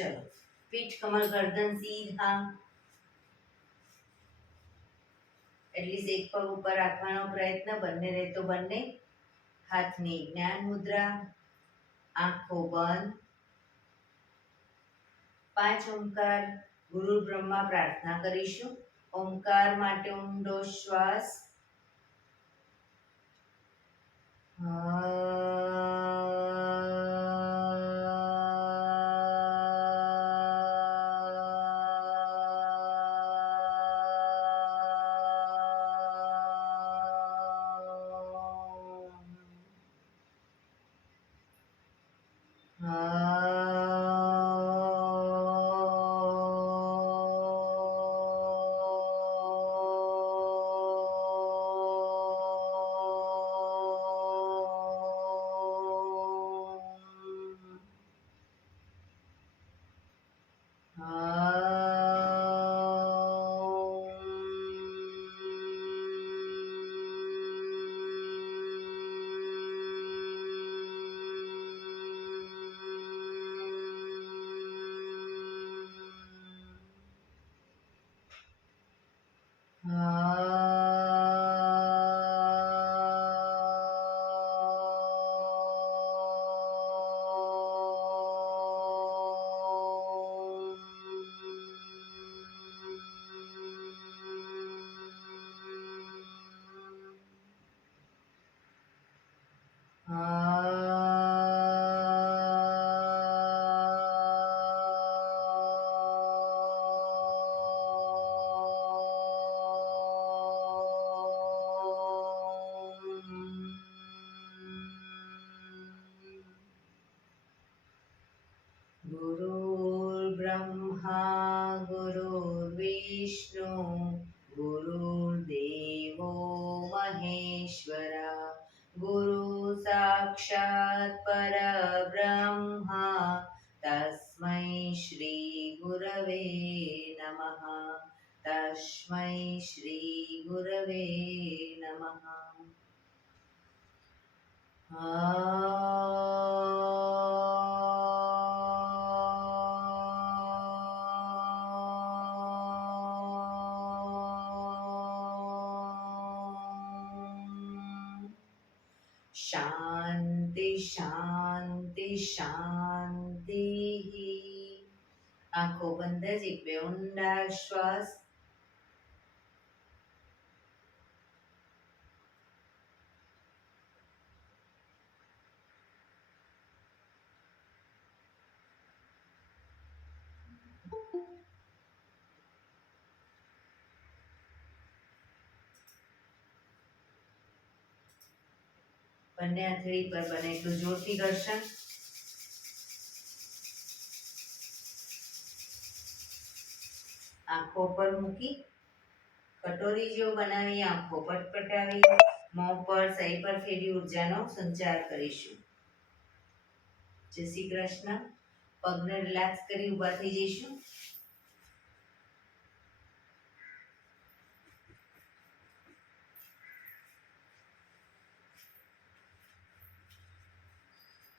ચલો, પીઠ કમર ગરદન સીધા, એટલીસ્ટ એક પગ ઉપર રાખવાનો પ્રયત્ન, બંને રહે તો બંને. હાથની જ્ઞાન મુદ્રા, આંખો બંધ. 5 ઓમકાર ગુરુ બ્રહ્મા પ્રાર્થના કરીશું. ઓમકાર માટે ઊંડો શ્વાસ. गुरुर्ब्रह्मा गुरुर्विष्णु गुरुर्देवो महेश्वरा गुरु साक्षात् परब्रह्मा तस्मै श्री गुरवे नमः तस्मै श्री गुरवे नमः। शांति शांति शांति। आंखों बंद, जीभे ऊंडा श्वास। બંને હથેળી પર બને એટલું જોરથી ઘર્ષણ. આંખો પર મૂકી કટોરી જેવું બનાવી આંખો પટપટાવી મોં પર સહી પર ફેરી ઉર્જાનો સંચાર કરીશું. જય શ્રી કૃષ્ણ. પગને રિલેક્સ કરી ઊભા થઈ જઈશું.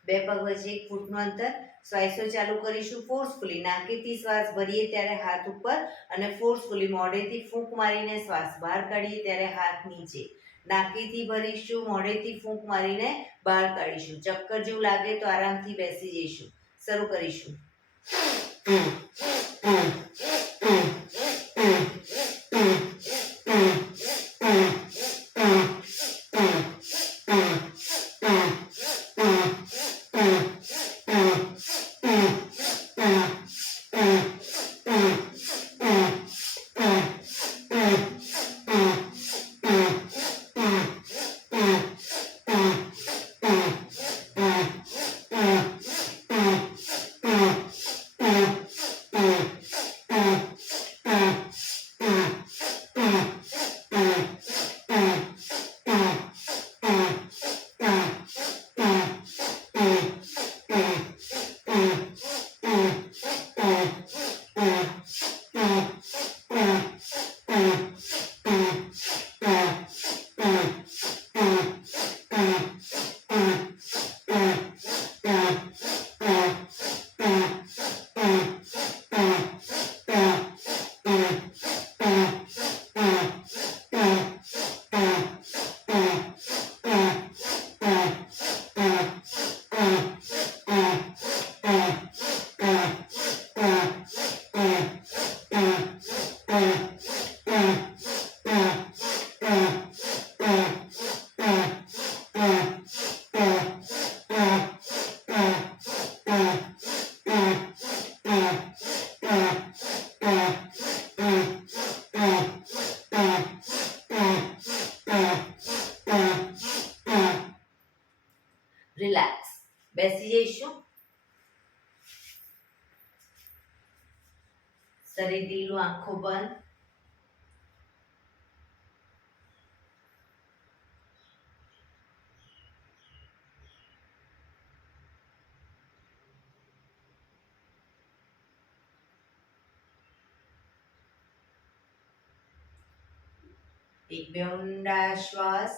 બે પગ વચ્ચે 1 ફૂટનું અંતર. શ્વાસો ચાલુ કરીશું ફોર્સફુલી. નાકેથી શ્વાસ ભરીએ ત્યારે હાથ ઉપર અને ફોર્સફુલી મોઢેથી ફૂંક મારીને શ્વાસ બહાર કાઢીએ ત્યારે હાથ નીચે. નાકેથી ભરીશું, મોઢેથી ફૂંક મારીને બહાર કાઢીશું. ચક્કર જેવું લાગે તો આરામથી બેસી જઈશું. શરૂ કરીશું. રિલેક્સ. બેસી જઈશું. શરીર ઢીલું, આંખો બંધ. એક બે ઊંડા શ્વાસ.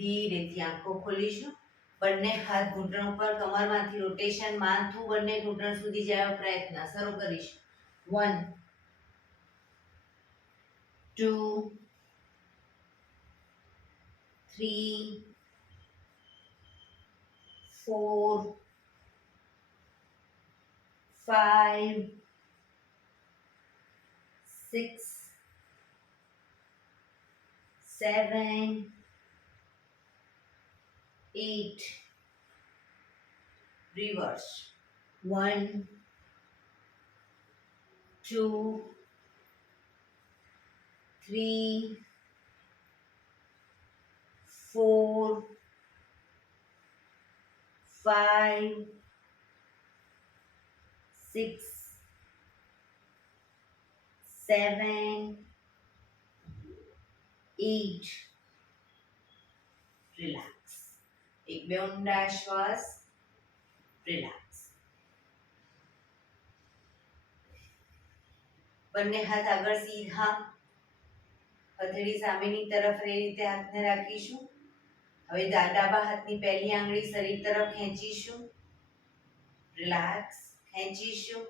ધીરેથી આંખો ખોલીશું. બંને હાથ ઘૂંટણ ઉપર, કમરમાંથી રોટેશન, માથું બંને ઘૂંટણ સુધી જાય પ્રયત્ન શરૂ કરીશું. 1 2 3 4 5 6 7 8. Reverse. 1 2 3 4 5 6 7 8. રિલેક્સ. એક બે ઊંડા શ્વાસ. રિલેક્સ. બંને હાથ આગળ સીધા, હથેળી સામેની તરફ એ રીતે હાથને રાખીશું. હવે ડાબા હાથની પહેલી આંગળી શરીર તરફ ખેંચીશું. રિલેક્સ. ખેંચીશું.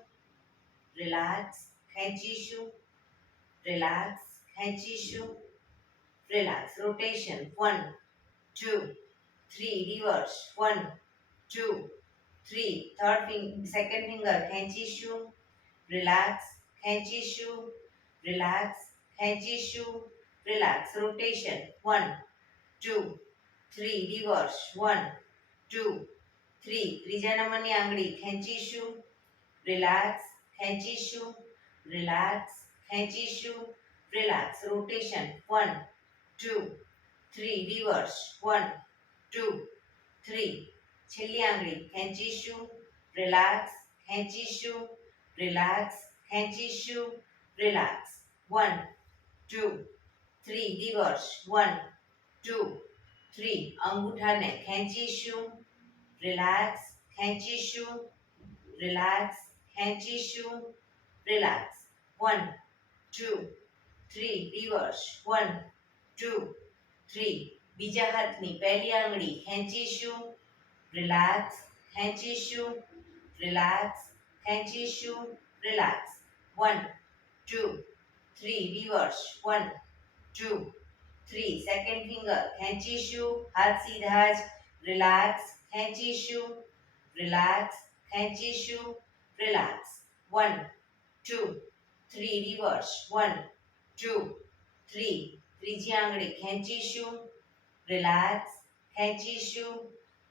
રિલેક્સ. ખેંચીશું. રિલેક્સ. ખેંચીશું. Relax. Rotation. 1 2 3. Reverse. 1 2 3. Second finger ખેંચીશું. રિલેક્સ. ખેંચીશું. રિલેક્સ. ખેંચીશું. રિલેક્સ. રોટેશન. 1 2 3. રિવર્સ. 1 2 3. ત્રીજા નંબરની આંગળી ખેંચીશું. રિલેક્સ. ખેંચીશું. રિલેક્સ. ખેંચીશું. રિલેક્સ. રોટેશન. 1 2 3. રિવર્સ. 1 2 3. છેલ્લી આંગળી ખેંચીશું. રિલેક્સ. ખેંચીશું. રિલેક્સ. ખેંચીશું. રિલેક્સ. 1 2 3. રિવર્સ. 1 2 3. અંગૂઠાને ખેંચીશું. રિલેક્સ. ખેંચીશું. રિલેક્સ. ખેંચીશું. રિલેક્સ. 1 2 3. રિવર્સ. 1 2 3. બીજા હાથની પહેલી આંગળી ખેંચીશું. રિલેક્સ. ખેંચીશું. રિલેક્સ. ખેંચીશું. રિલેક્સ. 1 2 3. રિવર્સ. 1 2 3. સેકન્ડ ફિંગર ખેંચીશું. હાથ સીધા જ. રિલેક્સ. ખેંચીશું. રિલેક્સ. ખેંચીશું. રિલેક્સ. 1 2 3. રિવર્સ. 1 2 3. ત્રીજી આંગળી ખેંચીશું. રિલેક્સ. ખેંચીશું.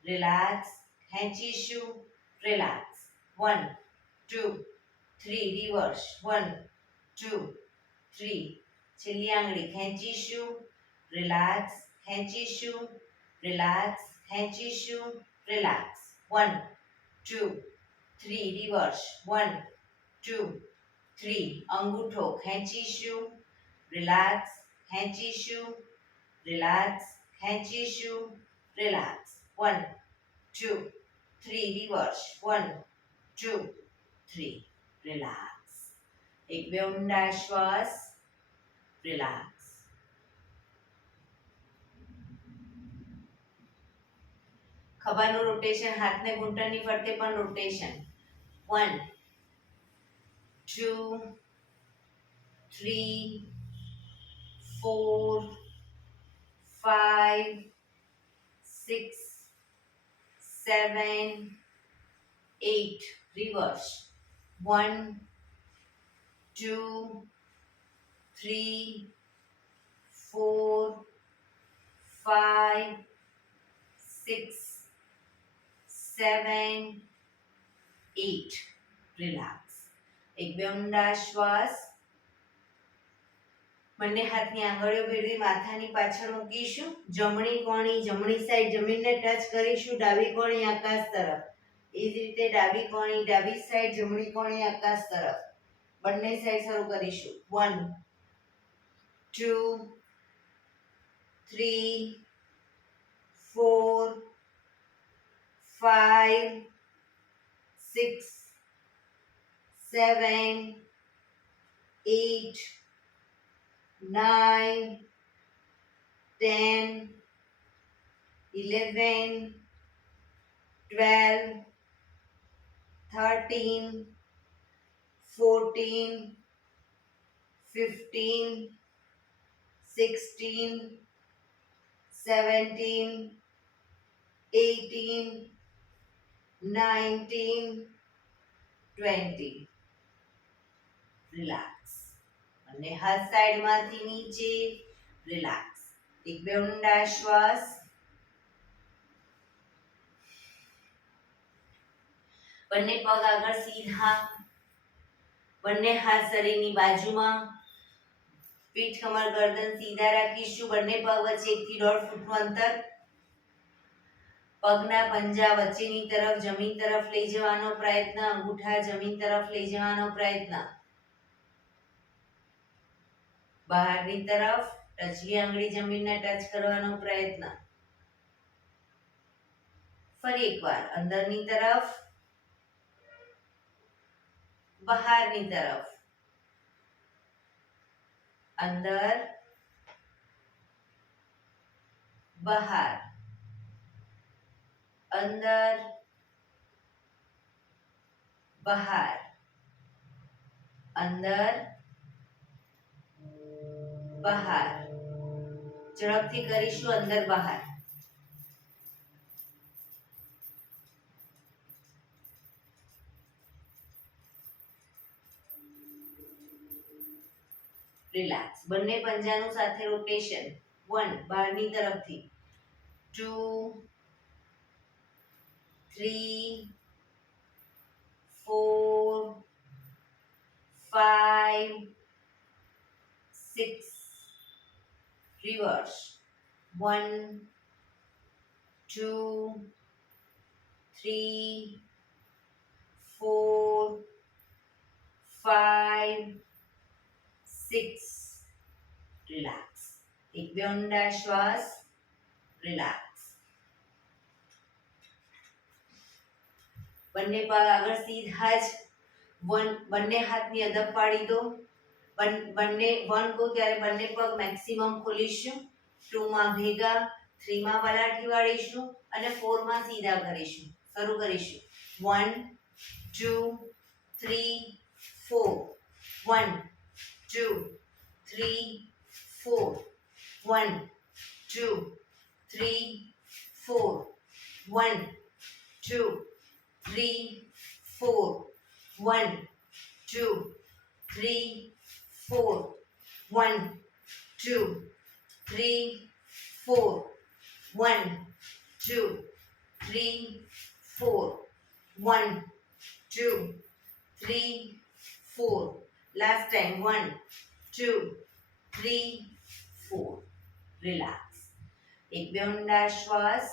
રિલેક્સ. ખેંચીશું. રિલેક્સ. 1 2 3. રિવર્સ. 1 2 3. છેલ્લી આંગળી ખેંચીશું. રિલેક્સ. ખેંચીશું. રિલેક્સ. ખેંચીશું. રિલેક્સ. 1 2 3. રિવર્સ. 1 2 3. અંગૂઠો ખેંચીશું. રિલેક્સ. ખેંચીશું. રિલેક્સ. ખેંચીશું. રિલેક્સ. 1 2 3. રિવર્સ. 1 2 3. રિલેક્સ. એક બે ઊંડા શ્વાસ. રિલેક્સ. ખભાનું રોટેશન, હાથને ઘૂંટણની ફરતે પણ રોટેશન. 1 2 3 4 5 6 7 8. Reverse. 1 2 3 4 5 6 7 8 રિલેક્સ. એક બે ઊંડા શ્વાસ. બંને હાથની આંગળીઓ ભેળવી માથાની પાછળ મૂકીશું. જમણી કોણી જમણી સાઈડ જમીનને ટચ કરીશું. ડાબી કોણી આકાશ તરફ. એ જ રીતે ડાબી કોણી ડાબી સાઈડ જમણી કોણી આકાશ તરફ. બંને સાઈડ શરૂ કરીશું. 1 2 3 4 5 6 7 8 9 10 11 12 13 14 15 16 17 18 19 20 રિલેક્સ. અને હાથ સાઈડમાંથી નીચે રિલેક્સ. એક બે ઊંડા શ્વાસ. બંને પગ આગળ સીધા. બંને હાથ શરીરની બાજુમાં. પીઠ કમર ગરદન સીધા રાખીશું. બંને પગ વચ્ચે 1 થી 1.5 ફૂટનું અંતર. પગના પંજા વચ્ચેની તરફ જમીન તરફ લઈ જવાનો પ્રયત્ન. અંગૂઠા જમીન તરફ લઈ જવાનો પ્રયત્ન. બહારની તરફ ટચલી આંગળી જમીનને ટચ કરવાનો પ્રયત્ન. ફરી એકવાર અંદરની તરફ બહારની તરફ. અંદર બહાર. અંદર બહાર. અંદર બહાર. ઝડપથી કરીશું. અંદર બહાર. રિલેક્સ. બંને પંજાનું સાથે રોટેશન. 1 બહારની તરફથી. 2 3 4 5 6 રિવર્સ. 1 2 3 4 5 6 રિલેક્સ. એક બે ઊંડા શ્વાસ. રિલેક્સ. બંને પગ આગળ સીધા જ. બંને હાથની અદબ પાડી દો. બંને 1 કહું ત્યારે બંને પગ મેક્સિમમ ખોલીશું. 2 માં ભેગા. 3 માં પલાઠી વાળીશું અને 4 માં સીધા કરીશું. શરૂ કરીશું. 1 2 3 4 1 2 3 4 1 2 3 4 1 2 3 4 1 2 3 4 1 2 3 4 1 2 3 4 1 2 3 4. Last time. 1 2 3 4. રિલેક્સ. એક બે ઊંડા શ્વાસ.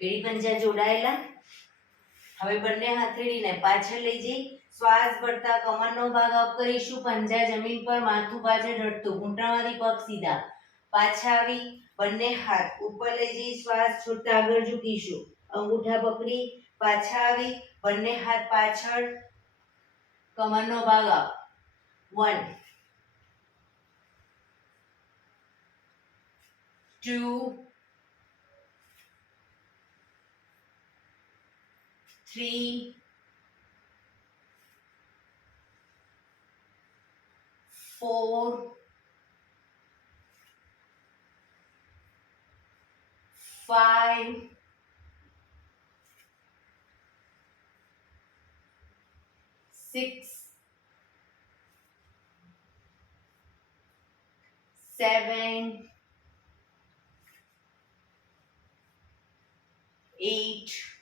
એડી પંજા જોડાયેલા. હવે બંને હથેળીને પાછળ લઈ જઈ શ્વાસ ભરતા કમરનો ભાગ અપ કરીશું. પંજા જમીન પર, માથું પાછળ ઢળતું. ઘૂંટણમાંથી પગ સીધા. પાછા આવી બંને હાથ ઉપર લઈ જઈ શ્વાસ છોડતા આગળ ઝૂકીશું. અંગૂઠા પકડી પાછા આવી બંને હાથ પાછળ. કમરનો ભાગ અપ. 1 2 3 4 5 6 7 8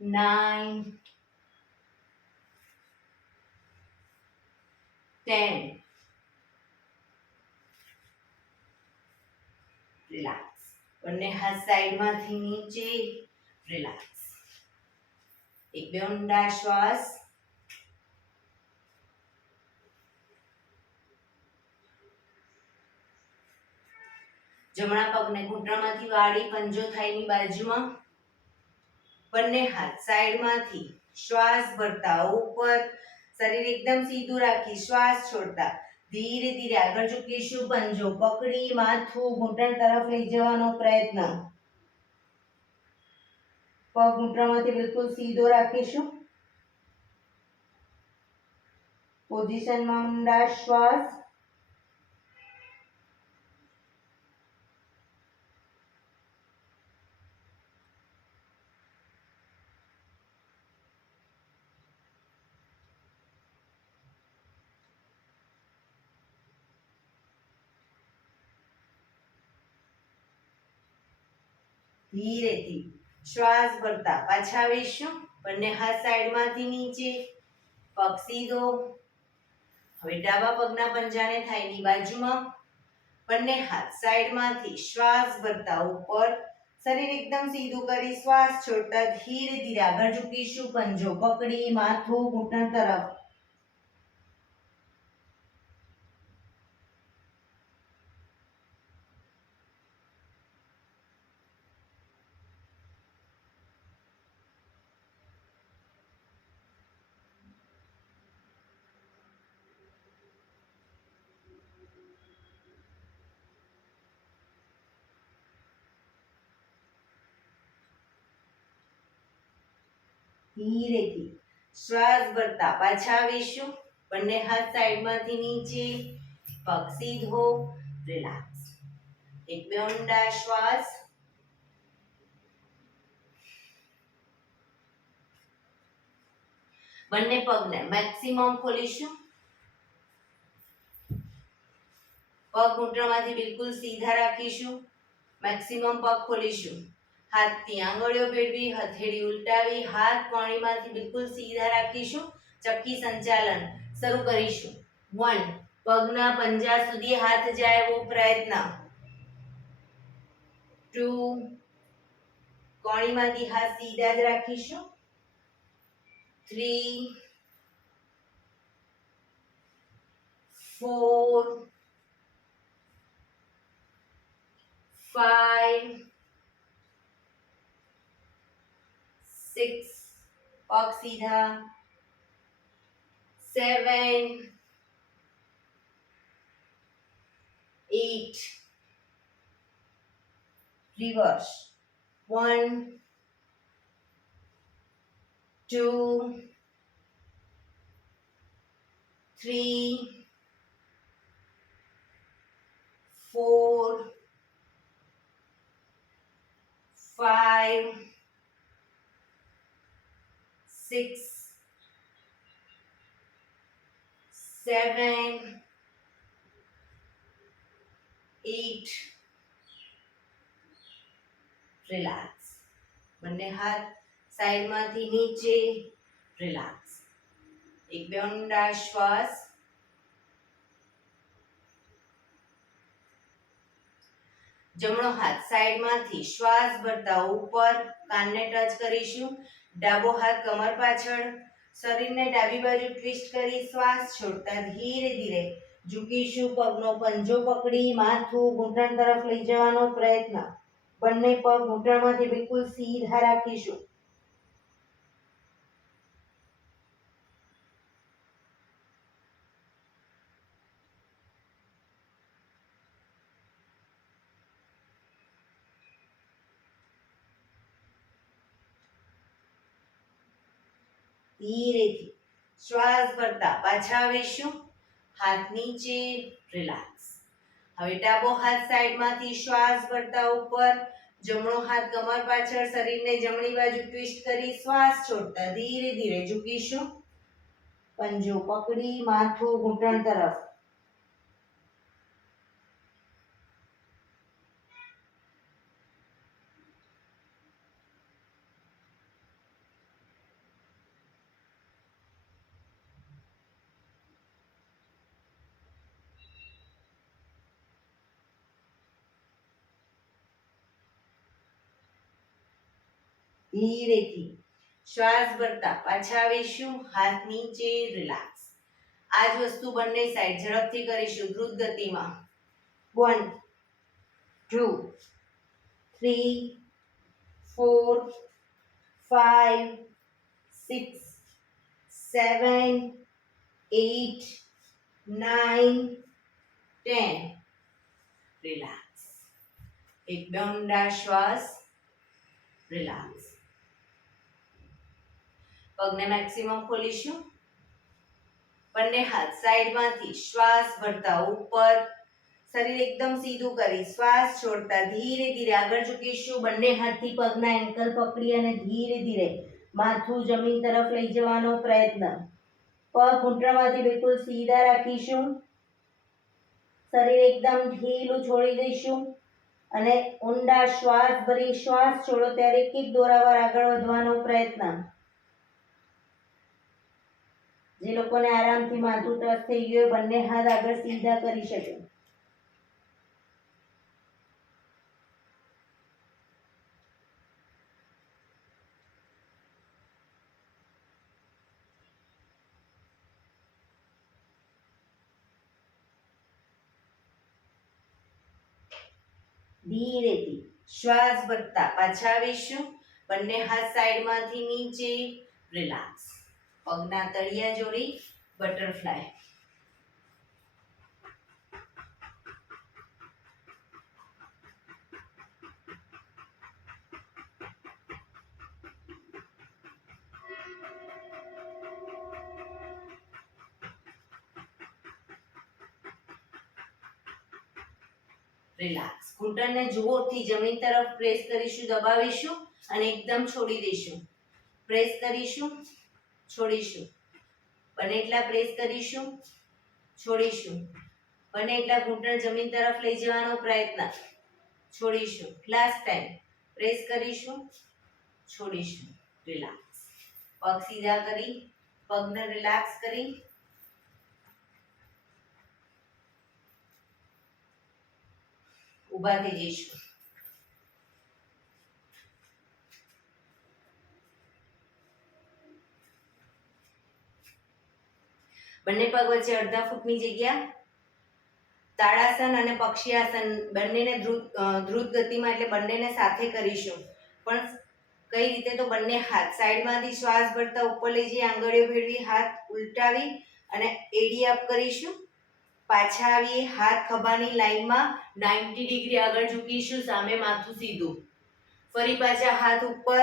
9 10 રિલેક્સ બંને હાથ સાઈડમાંથી નીચે રિલેક્સ એક બે ઊંડા શ્વાસ જમણા પગને ઘૂંટણમાંથી વાળી પંજો થાઈની બાજુમાં બંને હાથ સાઈડમાંથી શ્વાસ ભરતા ઉપર શરીર એકદમ સીધું રાખી શ્વાસ છોડતા ધીરે ધીરે આગળ ઝૂકીશું પંજો પકડી માથું ઘૂંટણ તરફ લઈ જવાનો પ્રયત્ન પગ ઘૂંટણમાંથી બિલકુલ સીધો રાખીશું પોઝિશનમાં ઊંડા શ્વાસ ધીરેથી શ્વાસ ભરતા પાછા આવીશું બંને હાથ સાઈડમાંથી નીચે પગ સીધો હવે ડાબા પગના પંજાને થાઈની બાજુમાં બંને હાથ સાઈડમાંથી શ્વાસ ભરતા ઉપર શરીર એકદમ સીધું કરી શ્વાસ છોડતા ધીરે ધીરે આગળ ઝૂકીશું પંજો પકડી માથું ઘૂંટણ તરફ ધીરેથી શ્વાસ ભરતા પાછા આવીશું બંને હાથ સાઈડમાંથી નીચે પગ સીધો રિલેક્સ એક બે ઊંડા શ્વાસ બંને પગને મેક્સિમમ ખોલીશું પગ ઘૂંટણમાંથી બિલકુલ સીધા રાખીશું મેક્સિમમ પગ ખોલીશું હાથની આંગળીઓ ભેળવી હથેળી ઉલટાવી હાથ કોણીમાંથી બિલકુલ સીધા રાખીશું ચક્કી સંચાલન શરૂ કરીશું 1 પગના પંજા સુધી હાથ જાય એવો પ્રયત્ન 2 કોણીમાંથી હાથ સીધા જ રાખીશું 3 4 5 6 પગ સીધા 7 8 reverse 1 2 3 4 5 6 7 8 રિલેક્સ બંને હાથ સાઈડમાંથી નીચે રિલેક્સ એક બે ઊંડા શ્વાસ જમણો હાથ સાઈડમાંથી શ્વાસ ભરતા ઉપર કાનને ટચ કરીશું ડાબો હાથ કમર પાછળ શરીરને ડાબી બાજુ ટ્વિસ્ટ કરી શ્વાસ છોડતા ધીરે ધીરે ઝૂકીશું પગનો પંજો પકડી માથું ઘૂંટણ તરફ લઈ જવાનો પ્રયત્ન બંને પગ ઘૂંટણમાંથી બિલકુલ સીધા રાખીશું ધીરેથી શ્વાસ ભરતા પાછા આવીશું હાથ નીચે રિલેક્સ હવે ડાબો હાથ સાઈડમાંથી શ્વાસ ભરતા ઉપર જમણો હાથ કમર પાછળ શરીરને જમણી બાજુ ટ્વિસ્ટ કરી શ્વાસ છોડતા ધીરે ધીરે ઝૂકીશું પંજો પકડી માથું ઘૂંટણ તરફ. ધીરેથી શ્વાસ ભરતા પાછા આવીશું. હાથ નીચે, રિલેક્સ. આ જ વસ્તુ બંને સાઈડ ઝડપથી કરીશું દ્રુત ગતિમાં. 1 2 3 4 5 6 7 8 9 10. રિલેક્સ. એકદમ ઊંડા શ્વાસ. રિલેક્સ. પગને મેક્સિમમ ખોલીશું. બંને હાથ સાઈડમાંથી શ્વાસ ભરતા ઉપર. શરીર એકદમ સીધું કરી શ્વાસ છોડતા ધીરે ધીરે આગળ ઝૂકીશું. બંને હાથથી પગના એન્કલ પકડી અને ધીરે ધીરે માથું જમીન તરફ લઈ જવાનો પ્રયત્ન. પગ ઘૂંટણમાંથી બિલકુલ સીધા રાખીશું. શરીર એકદમ ઢીલું છોડી દઈશું અને ઊંડા શ્વાસ ભરી શ્વાસ છોડો ત્યારે એક એક દોરાવાર આગળ વધવાનો પ્રયત્ન. જે લોકોને આરામથી માથું ટચ થઈ ગયું બંને હાથ આગળ સીધા કરી શકે. ધીરેથી શ્વાસ ભરતા પાછા આવીશું. બંને હાથ સાઈડમાંથી નીચે. રિલેક્સ. પગના તળિયા જોડી બટરફ્લાય. રિલેક્સ. ઘૂંટણને જોરથી જમીન તરફ પ્રેસ કરીશું, દબાવીશું અને એકદમ છોડી દઈશું. પ્રેસ કરીશું, છોડીશું. બને એટલા પ્રેસ કરીશું, છોડીશું. બને એટલા ઘૂંટણ જમીન તરફ લઈ જવાનો પ્રયત્ન. છોડીશું. લાસ્ટ ટાઈમ પ્રેસ કરીશું, છોડીશું. રિલેક્સ. પગ સીધા કરી પગને રિલેક્સ કરી ઊભા થઈ જઈશું. બંને પગ વચ્ચે અડધા ફૂટની જગ્યા. તાળાસન અને પક્ષી આસન બંનેને દ્રુત ગતિમાં એટલે બંનેને સાથે કરીશું. પણ કઈ રીતે તો બંને હાથ સાઈડમાંથી શ્વાસ ભરતા ઉપર લઈ જઈ આંગળીઓ ભેળવી હાથ ઉલટાવી અને એડી અપ કરીશું. પાછા આવીએ. હાથ ખભાની લાઈનમાં 90 ડિગ્રી આગળ ઝૂકીશું. સામે માથું સીધું. ફરી પાછા હાથ ઉપર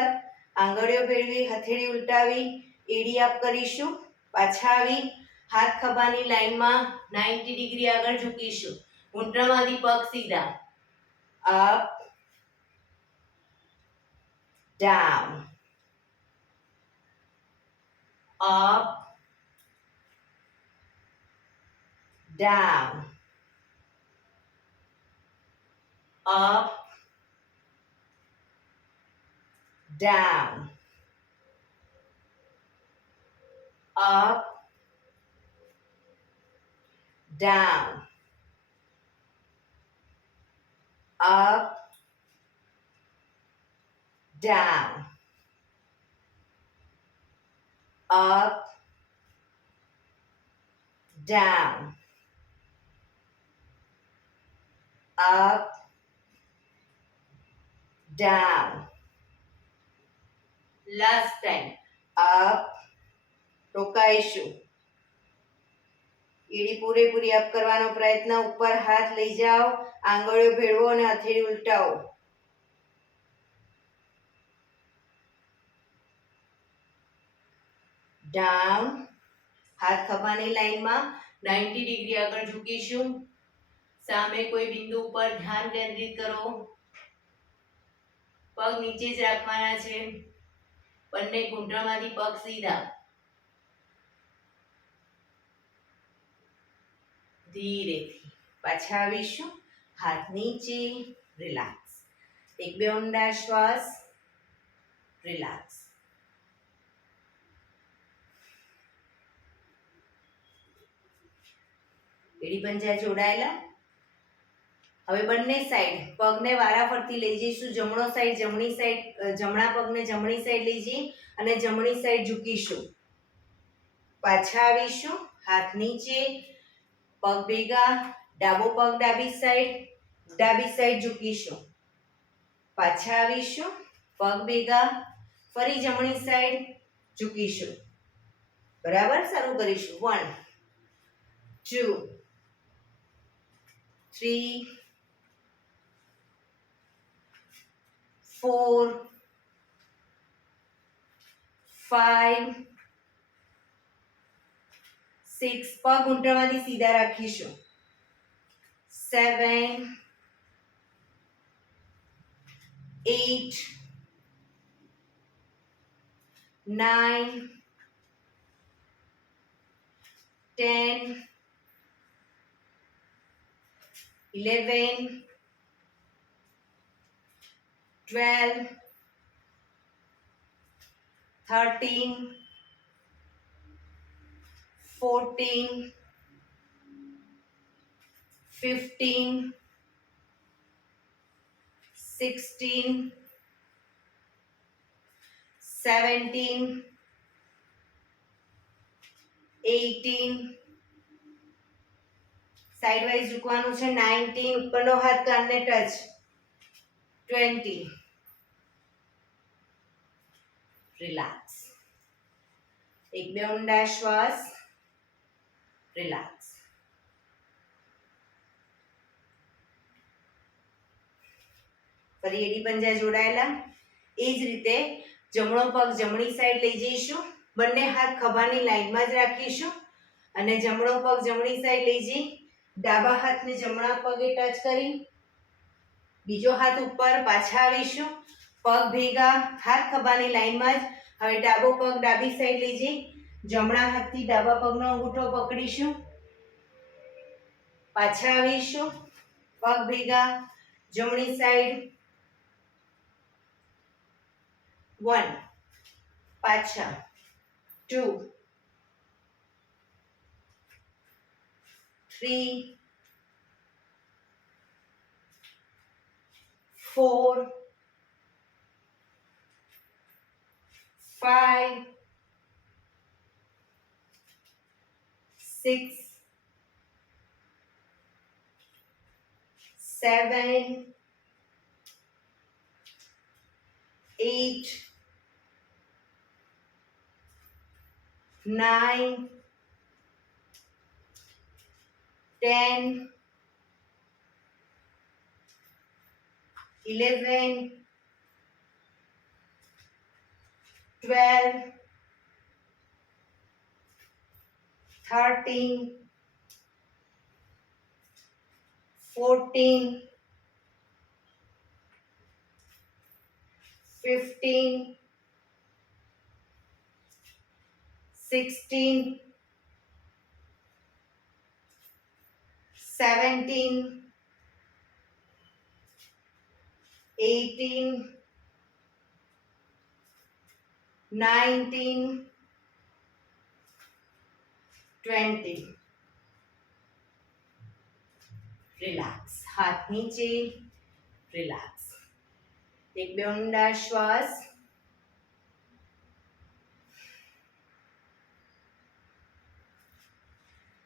આંગળીઓ ભેળવી હથેળી ઉલટાવી એડી અપ કરીશું. પાછા આવી હાથ ખભાની લાઈનમાં 90 ડિગ્રી આગળ ઝૂકીશું. ઘૂંટણમાંથી પગ સીધા. Up down, up down, up, down, up, down, up, down, up, down, up, down. Last time. up. રોકાઈશું. એડી પૂરેપૂરી અપ કરવાનો પ્રયત્ન. ઉપર હાથ લઈ જાઓ, આંગળીઓ ભેળવો અને હથેળી ઉલટાવો. ડાઉન. હાથ ખભાની લાઈનમાં 90 ડિગ્રી આગળ ઝૂકીશું. સામે કોઈ બિંદુ ઉપર ધ્યાન કેન્દ્રિત કરો. પગ નીચે જ રાખવાના છે. બંને ઘૂંટણમાંથી પગ સીધા. ધીરેથી. પાછા આવીશું. હાથ નીચે, રિલેક્સ. એક બે ઊંડા શ્વાસ, રિલેક્સ. એડી પંજા જોડાયેલા. હવે બંને સાઈડ પગને વારાફરતી લઈ જઈશું. જમણો સાઈડ જમણી સાઈડ, જમણા પગને જમણી સાઈડ લઈ જઈ અને જમણી સાઈડ ઝૂકીશું. પાછા આવીશું. હાથ નીચે, પગ ભેગા, ડાબો પગ ડાબી સાઈડ ઝૂકીશું. પાછા આવીશું. પગ ભેગા, ફરી જમણી સાઈડ ઝૂકીશું. બરાબર. શરૂ કરીશું. 1 2 3 4 5 6. પગ ઊંટામાંથી સીધા રાખીશું. 7 8 9 10 11 12 13 14 15 16 17 18 સાઈડ વાઇઝ ઝૂકવાનું છે. 19 ઉપરનો હાથ કાનને ટચ. 20 રિલેક્સ. એક બે ઊંડા શ્વાસ, રિલેક્સ. ફરી એડી પંજા જોડાયેલા. એ જ રીતે જમણો પગ જમણી સાઈડ લઈ જઈશું. બંને હાથ ખભાની લાઈનમાં જ રાખીશું અને જમણો પગ જમણી સાઈડ લઈ જઈ ડાબા હાથને જમણા પગે ટચ કરી બીજો હાથ ઉપર. પાછા આવીશું. પગ ભેગા, હાથ ખભાની લાઈનમાં જ. હવે ડાબો પગ ડાબી સાઈડ લઈ જઈ જમણા હાથથી ડાબા પગનો અંગૂઠો પકડીશું. પાછા આવીશું. પગ ભેગા, જમણી સાઈડ. 1 પાછા 2 3 4 5 6 7 8 9 10 11 12 13 14 15 16 17 18 19 20 રિલેક્સ. હાથ નીચે, રિલેક્સ. એક બે ઊંડા શ્વાસ.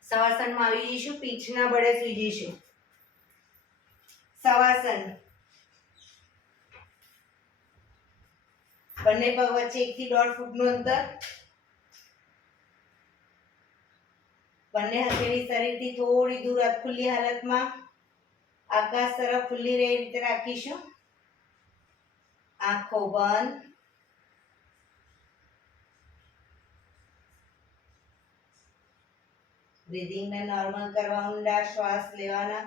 શવાસનમાં આવી જઈશું. પીઠના બળે સૂઈ જઈશું. શવાસન. બંને પગ વચ્ચે 1 થી 1.5 ફૂટનું અંતર. બંને હથેળી શરીરથી થોડી દૂર ખુલ્લી હાલતમાં આકાશ તરફ ખુલ્લી રહે એ રીતે રાખીશું. આંખો બંધ. બ્રીધિંગને નોર્મલ કરવા ઊંડા શ્વાસ લેવાના.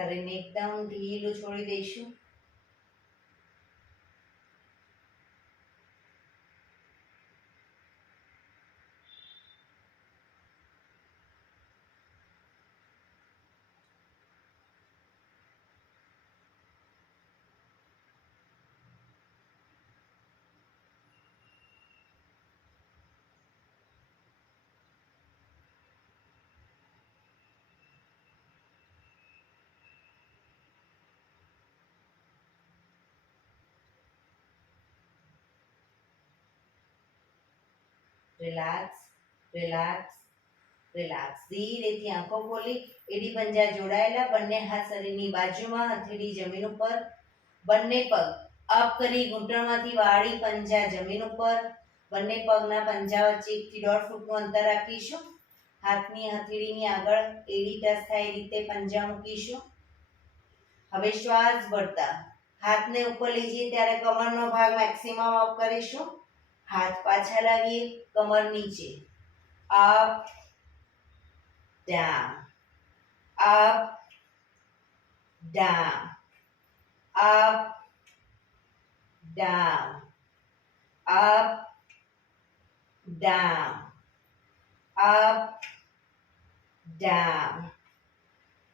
શરીરને એકદમ ઢીલું છોડી દઈશું. Relax, relax, relax. ધીરેથી આંખો ખોલી એડી પંજા જોડાયેલા, બંને હાથ શરીરની બાજુમાં, હથેળી જમીન ઉપર, બંને પગ અપ કરી ઘૂંટણમાંથી વાળી પંજા જમીન ઉપર, બંને પગના પંજા વચ્ચે 1 થી 1.5 ફૂટનું અંતર રાખીશું. હાથની હથેળીની આગળ એડી ટચ થાય એ રીતે પંજા મૂકીશું. હવે શ્વાસ ભરતા હાથને ઉપર લઈ જઈએ ત્યારે કમરનો ભાગ મેક્સિમમ અપ કરીશું. હાથ પાછા લાવીએ, કમર નીચે, up down, up down, up down, up down, up down,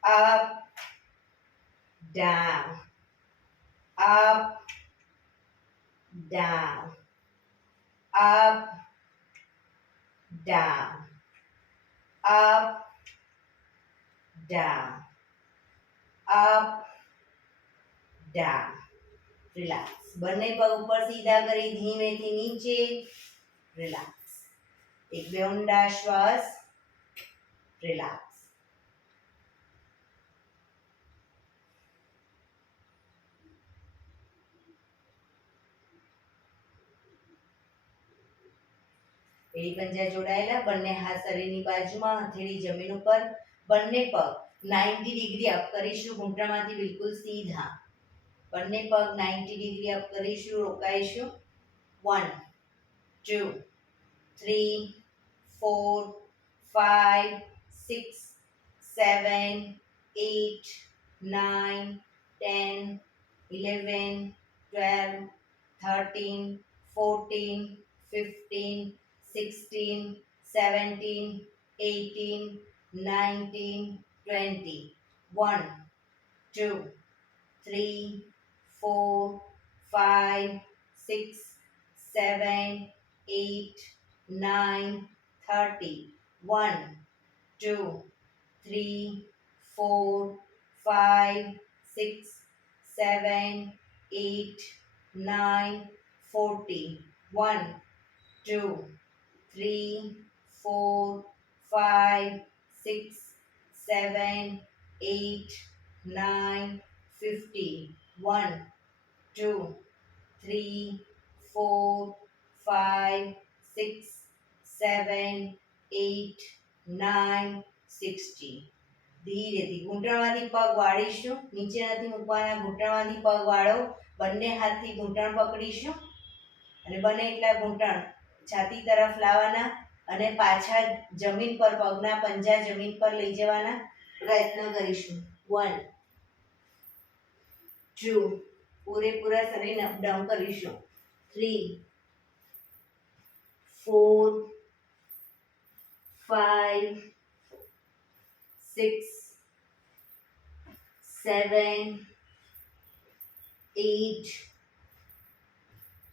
up down, up down, up down, up down, up down. Relax. બંને પગ ઉપર સીધા કરી ધીમેથી નીચે. રિલેક્સ. એક બે ઊંડા શ્વાસ. રિલેક્સ. એડી પંજા જોડાયેલા, બંને હાથ શરીરની બાજુમાં, હથેળી જમીન ઉપર, બંને પગ 90 ડિગ્રી અપ કરીશું, ઘૂંટણમાંથી બિલકુલ સીધા. બંને પગ 90 ડિગ્રી અપ કરીશું, રોકાઈશું. 1 2 3 4 5 6 7 8 9 10 11 12 13 14 15 16 17 18 19 20. 1 2 3 4 5 6 7 8 9 30. 1 2 3 4 5 6 7 8 9 40. 1 2 3 4 5 6 7 8 9 50. 1 2 3 4 5 6 7 8 9 60. ધીરેથી ઘૂંટણમાંથી પગ વાળીશું, નીચે નથી મૂકવાના, ઘૂંટણમાંથી પગ વાળો, બંને હાથથી ઘૂંટણ પકડીશું અને બને એટલા ઘૂંટણ છાતી તરફ લાવવાના અને પાછા જમીન પર, પગના પંજા જમીન પર લઈ જવાના પ્રયત્ન કરીશું. 1 2 પૂરેપૂરા શરીરને અપ ડાઉન કરીશું. 3 4 5 6 7 8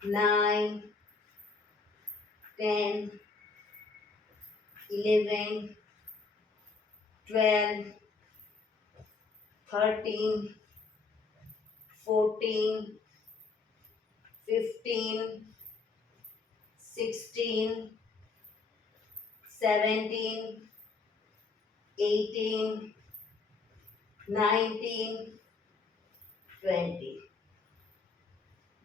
9 10 11 12 13 14 15 16 17 18 19 20.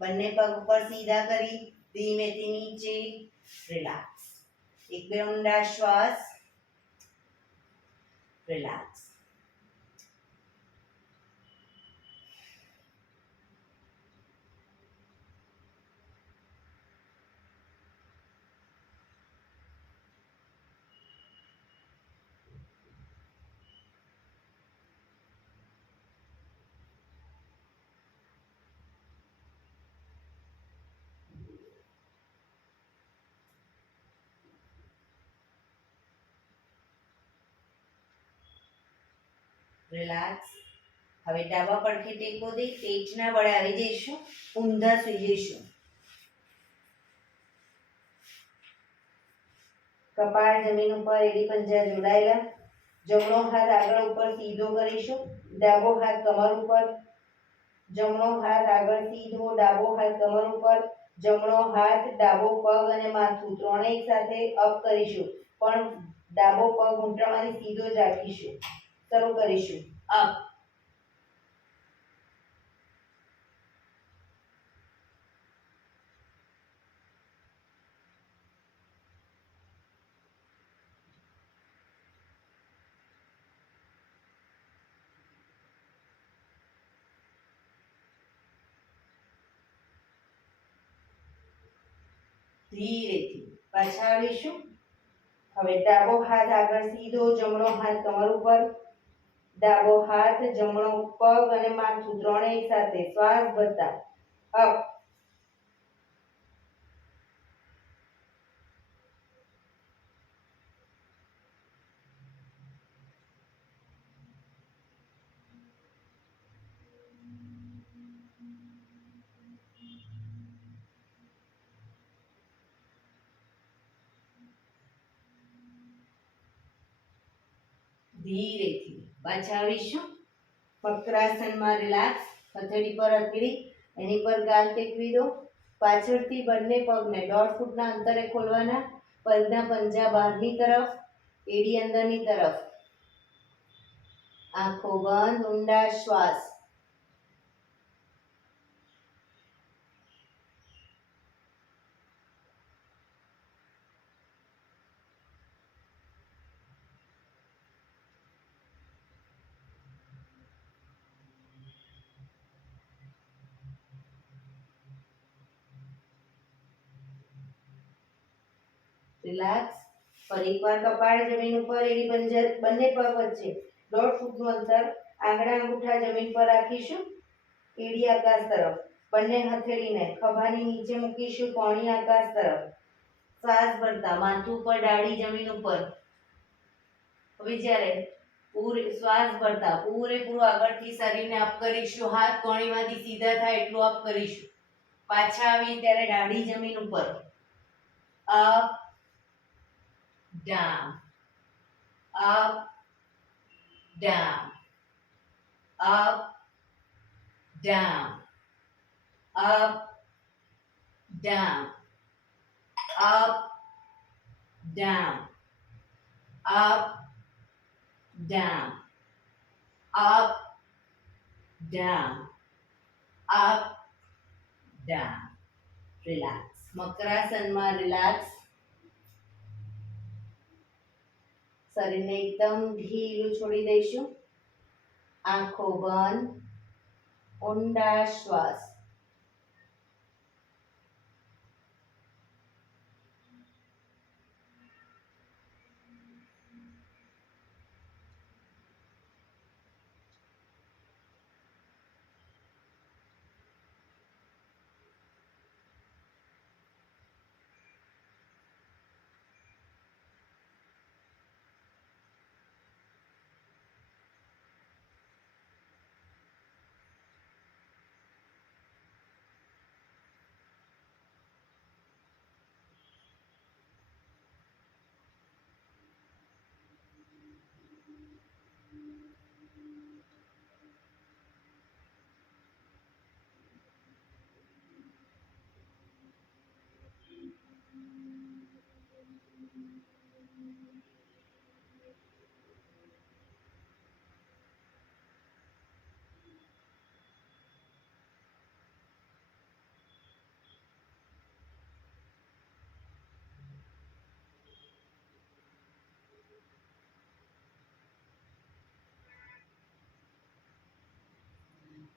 બંને પગ ઉપર સીધા કરી ધીમેથી નીચે. રિલેક્સ. એક બે ઊંડા શ્વાસ. રિલેક્સ. રિલેક્સ. હવે ડાબા પડખે ટેકો દઈ પેટના બળે આવી જઈશું, ઊંધા સુઈ જઈશું. કપાળ જમીન ઉપર, એડી પંજા જોડાયેલા. જમણો હાથ આગળ ઉપર સીધો કરીશું, ડાબો હાથ કમર ઉપર. જમણો હાથ આગળ સીધો, ડાબો હાથ કમર ઉપર. જમણો હાથ, ડાબો પગ અને માથું ત્રણેય એક સાથે અપ કરીશું, પણ ડાબો પગ ઘૂંટણમાંથી સીધો જ રાખીશું. શરૂ કરીશું. અપ. ધીરેથી પાછા આવીશું. હવે ડાબો હાથ આગળ સીધો, જમણો હાથ કમર ઉપર. ડાબો હાથ, જમણો પગ અને માથું ત્રણેય એક સાથે શ્વાસ ભરતા અપ. ધીરેથી પાછા આવીશું. વક્રાસનમાં રિલેક્સ. હથેળી પર હથેળી, એની પર ગાલ ટેકવી દો. પાછળથી બંને પગને 1.5 ફૂટના અંતરે ખોલવાના. પગના પંજા બહારની તરફ, એડી અંદરની તરફ. આંખો બંધ, ઊંડા શ્વાસ. રિલેક્સ. ફરી એકવાર કપાળ જમીન ઉપર, એડી પંજા બંને પગ વચ્ચે 1.5 ફૂટનું અંતર. આંગળા અંગૂઠા જમીન પર રાખીશું, એડી આકાશ તરફ. બંને હથેળીને ખભાની નીચે મૂકીશું, કોણી આકાશ તરફ. શ્વાસ ભરતા માથું પર, દાઢી જમીન ઉપર. હવે જ્યારે શ્વાસ ભરતા પૂરેપૂરું આગળથી શરીરને અપ કરીશું. હાથ કોણીમાંથી સીધા થાય એટલું અપ કરીશું. પાછા આવી ત્યારે દાઢી જમીન ઉપર. Up, down, up, down, up, down, up, down, up, down, up, down, up, down, up, down. Relax. મકરાસનમાં રિલેક્સ. શરીરને એકદમ ઢીલું છોડી દઈશું. આંખો બંધ, ઊંડા શ્વાસ.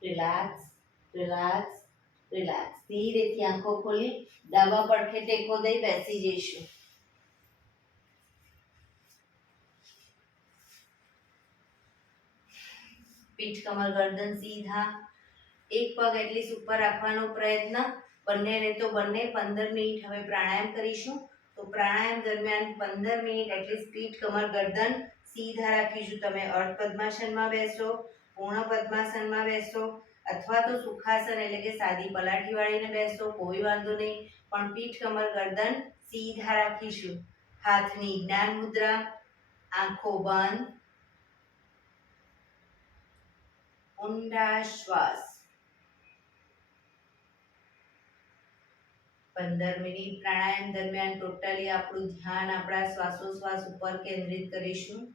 Relax, relax, relax. ધીરેથી આંખો ખોલી ડાબા પડખે ટેકો દઈ બેસી જઈશું. પીઠ કમર ગરદન સીધા. એક પગ એટલીસ્ટ ઉપર રાખવાનો પ્રયત્ન. બંનેને તો બંને 15 મિનિટ હવે પ્રાણાયામ કરીશું. તો પ્રાણાયામ દરમિયાન 15 મિનિટ એટલીસ્ટ પીઠ કમર ગરદન સીધા રાખીશું. તમે અર્ધ પદ્માસનમાં બેસો, પૂર્ણ પદ્માસનમાં બેસો, અથવા તો સુખાસન એટલે કે સાદી પલાઠી વાળીને બેસો, કોઈ વાંધો નહીં. પણ પીઠ કમર ગરદન સીધા રાખીશું. હાથની જ્ઞાન મુદ્રા, આંખો બંધ, ઊંડા શ્વાસ. 15 મિનિટ પ્રાણાયામ દરમિયાન ટોટલી આપણું ધ્યાન આપણા શ્વાસોશ્વાસ ઉપર કેન્દ્રિત કરીશું.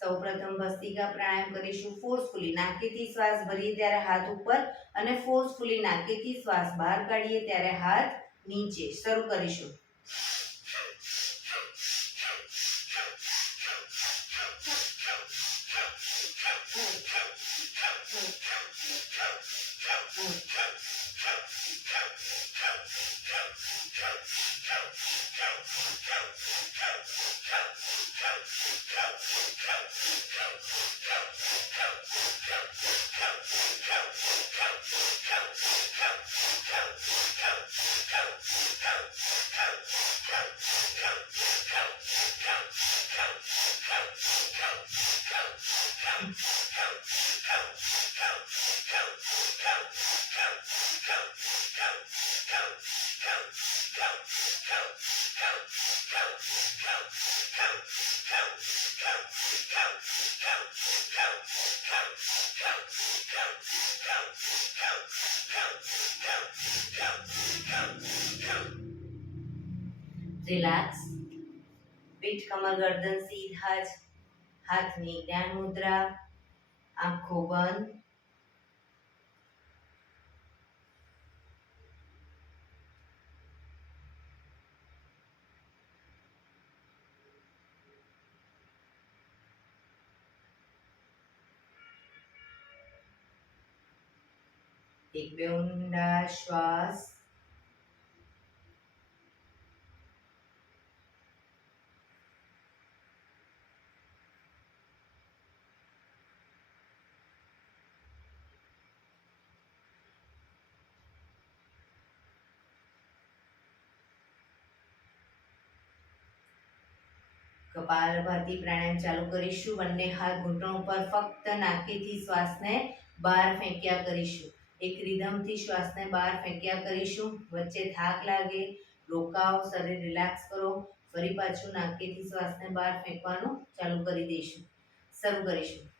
સૌપ્રથમ ભસ્ત્રિકા પ્રાણાયામ કરીશું. ફોર્સફુલી નાકેથી શ્વાસ ભરીએ ત્યારે હાથ ઉપર અને ફોર્સફુલી નાકેથી શ્વાસ બહાર કાઢીએ ત્યારે હાથ નીચે. શરૂ કરીશું. રિલેક્સ. પીઠ કમર ગરદન સીધા જ. હાથની જ્ઞાન મુદ્રા, આંખો બંધ. એક બે ઊંડા શ્વાસ. કપાલભાતિ પ્રાણાયામ ચાલુ કરીશું. બંને હાથ ઘૂંટણ ઉપર, ફક્ત નાકેથી શ્વાસને બહાર ફેંક્યા કરીશું. એક રિધમથી શ્વાસને બહાર ફેંક્યા કરીશું. વચ્ચે થાક લાગે, રોકાઓ, શરીર રિલેક્સ કરો. ફરી પાછું નાકેથી શ્વાસને બહાર ફેંકવાનું ચાલુ કરી દઈશું. શરૂ કરીશું.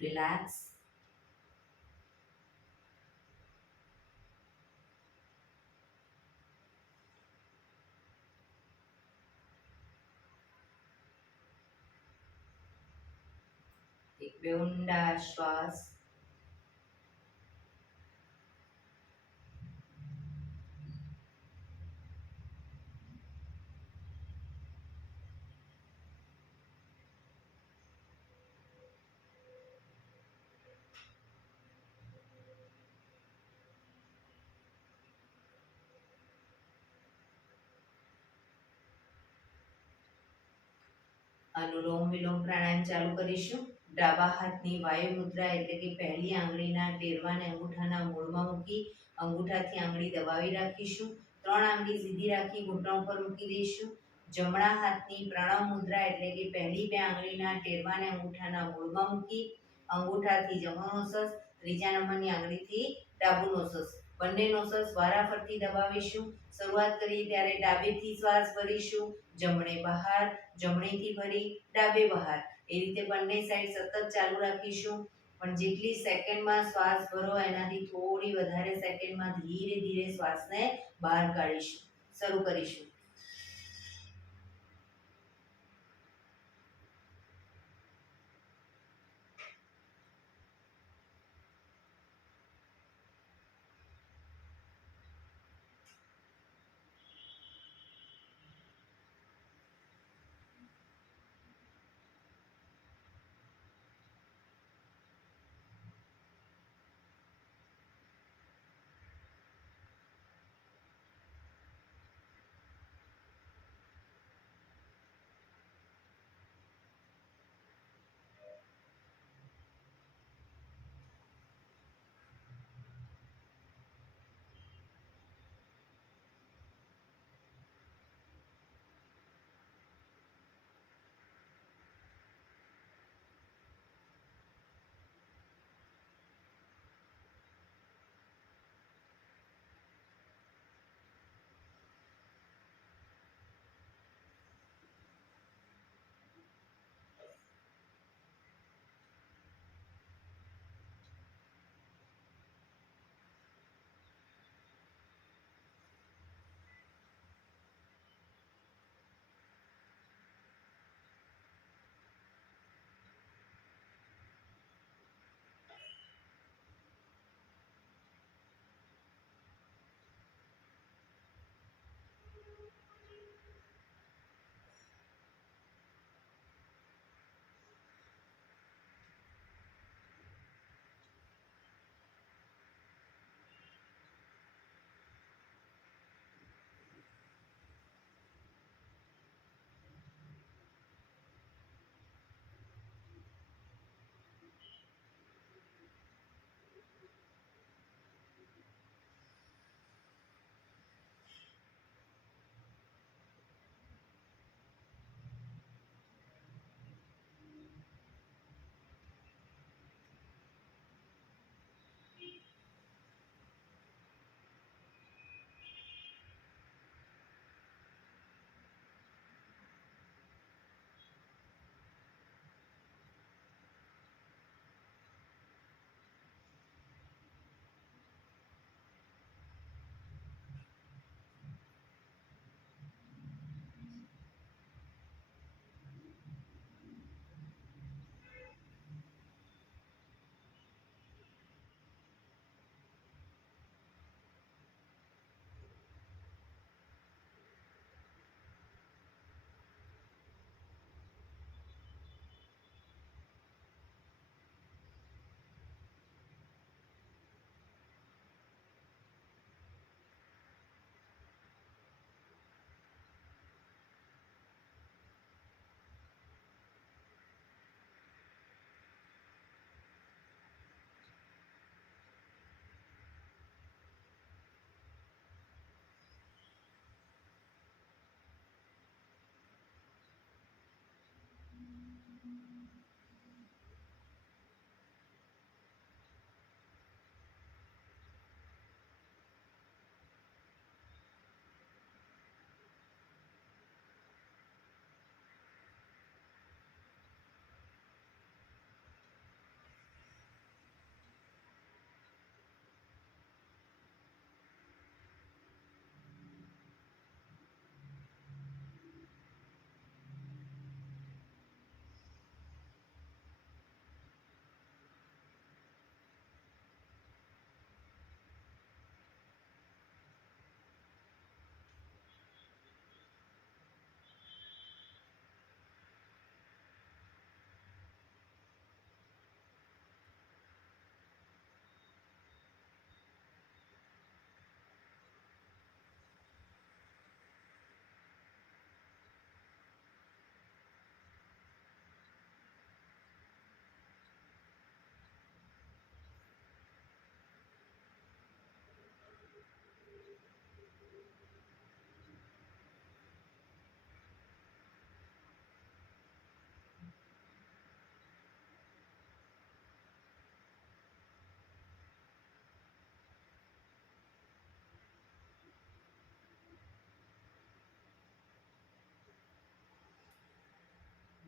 Relax. એક બે ઊંડા શ્વાસ. અનુલોમ વિલોમ પ્રાણાયામ ચાલુ કરીશું. ડાબા હાથની વાયુ મુદ્રા એટલે કે પહેલી આંગળીના ટેરવાને અંગૂઠાના મૂળમાં મૂકી અંગૂઠાથી આંગળી દબાવી રાખીશું. 3 આંગળી સીધી રાખી ઘૂંટણ પર મૂકી દઈશું. જમણા હાથની પ્રણવ મુદ્રા એટલે કે પહેલી 2 આંગળીના ટેરવાને અંગૂઠાના મૂળમાં મૂકી અંગૂઠાથી જમણો નોસસ, ત્રીજા નંબરની આંગળીથી ડાબુ નોસસ, બંને નોસસ વારાફરતી દબાવીશું. શરૂઆત કરીએ ત્યારે ડાબેથી શ્વાસ ભરીશું, જમણે બહાર, જમણેથી ભરી ડાબે બહાર. એ રીતે બંને સાઈડ સતત ચાલુ રાખીશું. પણ જેટલી સેકન્ડમાં શ્વાસ ભરો એનાથી થોડી વધારે સેકન્ડમાં ધીરે ધીરે શ્વાસને બહાર કાઢીશું. શરૂ કરીશું.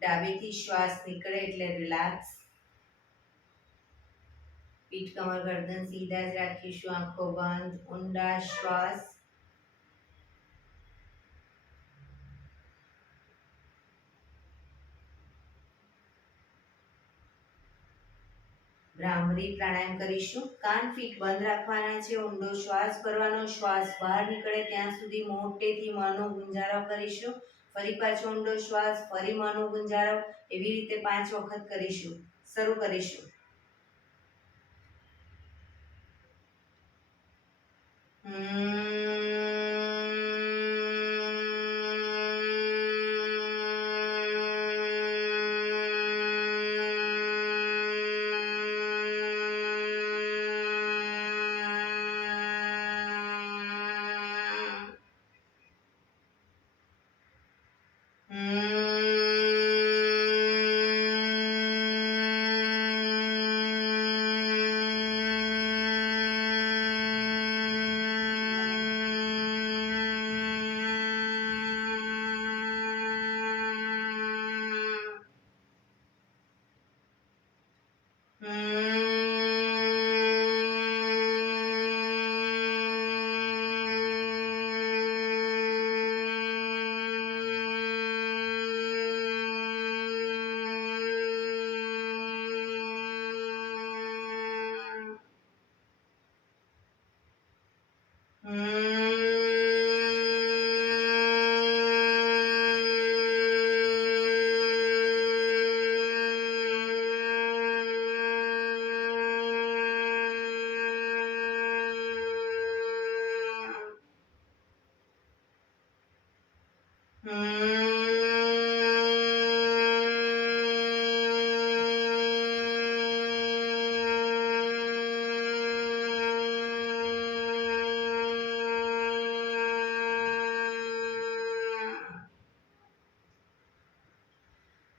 ડાબેથી શ્વાસ નીકળે એટલે રિલેક્સ. પીઠ કમર ગરદન સીધા જ રાખીશું. આંખો બંધ. ઊંડા શ્વાસ. ભ્રામરી પ્રાણાયામ કરીશું. કાન ફીટ બંધ રાખવાના છે. ઊંડો શ્વાસ ભરવાનો. શ્વાસ બહાર નીકળે ત્યાં સુધી મોટેથી મોંનો ગુંજારો કરીશું. ફરી પાછો ઊંડો શ્વાસ. ફરી મોંનો ગુંજારો. એવી રીતે 5 વખત કરીશું. શરૂ કરીશું.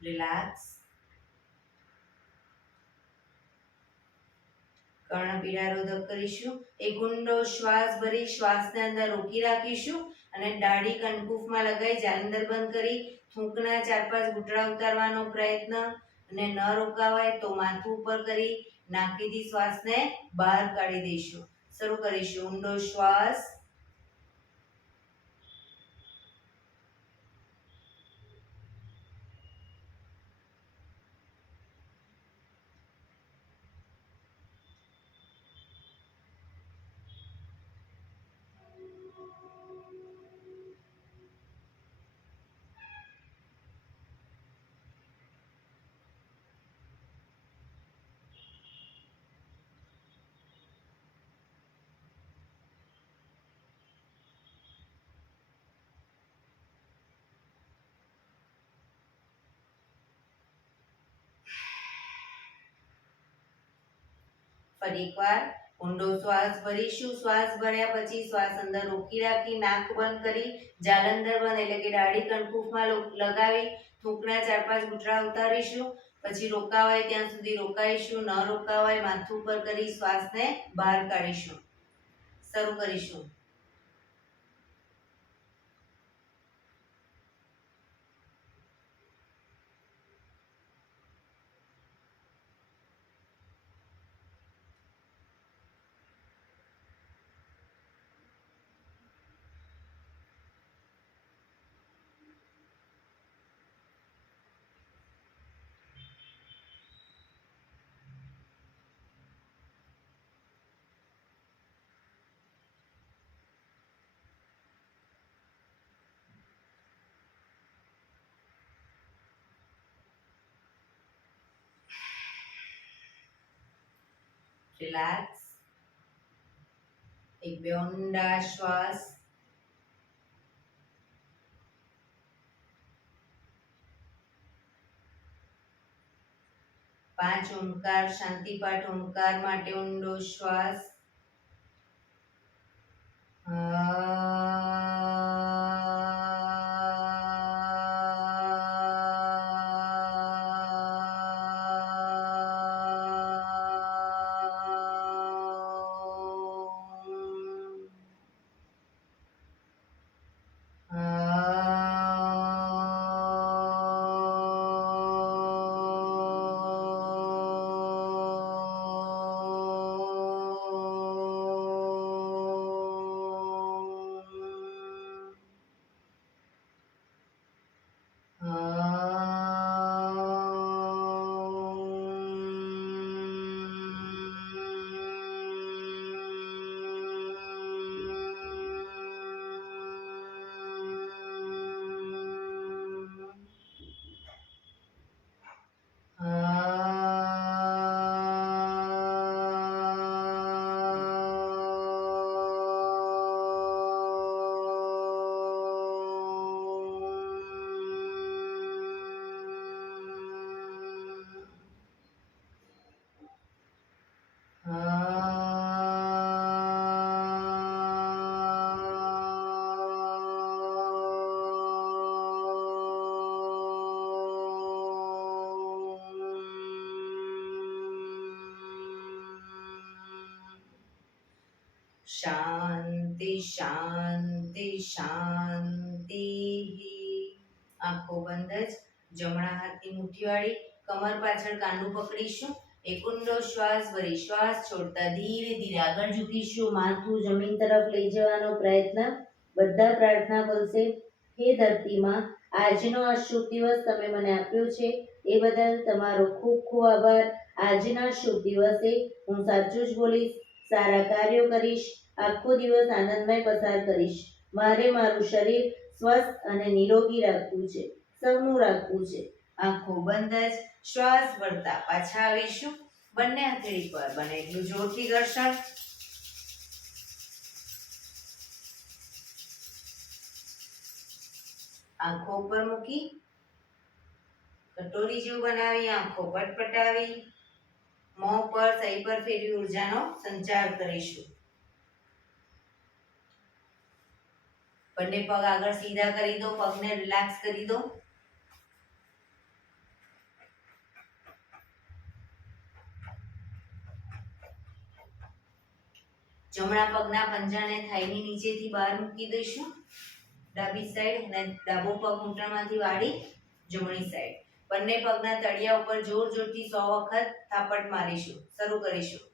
રિલેક્સ. કર્ણપીડારોધક કરીશું. એક ઊંડો શ્વાસ ભરી શ્વાસને અંદર રોકી રાખીશું અને દાઢી કનકુફમાં લગાવી જાલંધર બંધ કરી થૂંકના 4-5 ઘૂંટડા ઉતારવાનો પ્રયત્ન અને ન રોકાવાય તો માથું ઉપર કરી નાકીથી શ્વાસને બહાર કાઢી દઈશું. શરૂ કરીશું. ઊંડો શ્વાસ. ફરી એકવાર ઊંડો શ્વાસ ભરીશું. શ્વાસ ભર્યા પછી શ્વાસ અંદર રોકી રાખી નાક બંધ કરી જાલંધર બંધ એટલે કે દાઢી કનકુફમાં લગાવી થૂંકના 4-5 ઘૂંટડા ઉતારીશું. પછી રોકાવાય ત્યાં સુધી રોકાઈશું. ન રોકાવાય માથું ઉપર કરી શ્વાસને બહાર કાઢીશું. શરૂ કરીશું. રિલેક્સ. એક બે ઊંડા શ્વાસ. 5 ઓમકાર શાંતિપાઠ ઓમકાર માટે ઊંડો શ્વાસ. શાંતિ શાંતિ શાંતિ. આંખો બંધ જ. જમણા હાથની મુઠ્ઠીવાળી કમર પાછળ કાંડું પકડીશું. એક ઊંડો શ્વાસ ભરી શ્વાસ છોડતા ધીરે ધીરે આગળ ઝૂકીશું. માથું જમીન તરફ લઈ જવાનો પ્રયત્ન. બધા પ્રાર્થના કરશે. હે ધરતીમાં, આજનો આ શુભ દિવસ તમે મને આપ્યો છે એ બદલ તમારો ખૂબ ખૂબ આભાર. આજના શુભ દિવસે હું સાચું જ બોલીશ, સારા કાર્યો કરીશ, આખો દિવસ આનંદમય પસાર કરીશ. મારે મારું શરીર સ્વસ્થ અને નિરોગી રાખવું છે, સૌનું રાખવું છે. આંખો બંધ જ. શ્વાસ ભરતા પાછા આવીશું. બંને હથેળી પર બને એટલું જોરથી ઘર્ષણ. આંખો ઉપર મૂકી કટોરી જેવું બનાવી આંખો પટપટાવી મોં પર સહી પર ફેરવી ઉર્જાનો સંચાર કરીશું. બંને પગ આગળ સીધા કરી દો, પગને રિલેક્સ કરી દો. જમણા પગના પંજાને થાઈની નીચેથી બહાર મૂકી દઈશું. ડાબી સાઈડ અને ડાબો પગ ઘૂંટણમાંથી વાળી જમણી સાઈડ. બંને પગના તળિયા ઉપર જોર જોરથી 100 વખત થાપટ મારીશું. શરૂ કરીશું.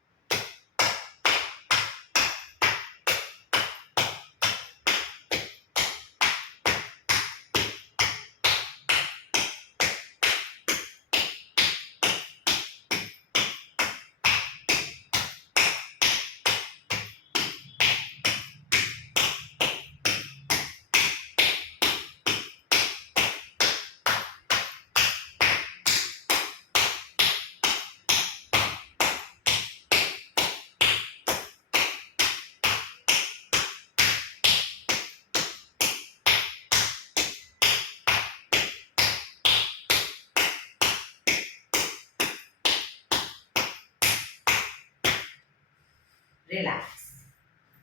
રિલેક્સ.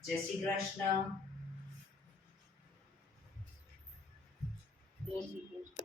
જય શ્રી કૃષ્ણ. જય શ્રી કૃષ્ણ.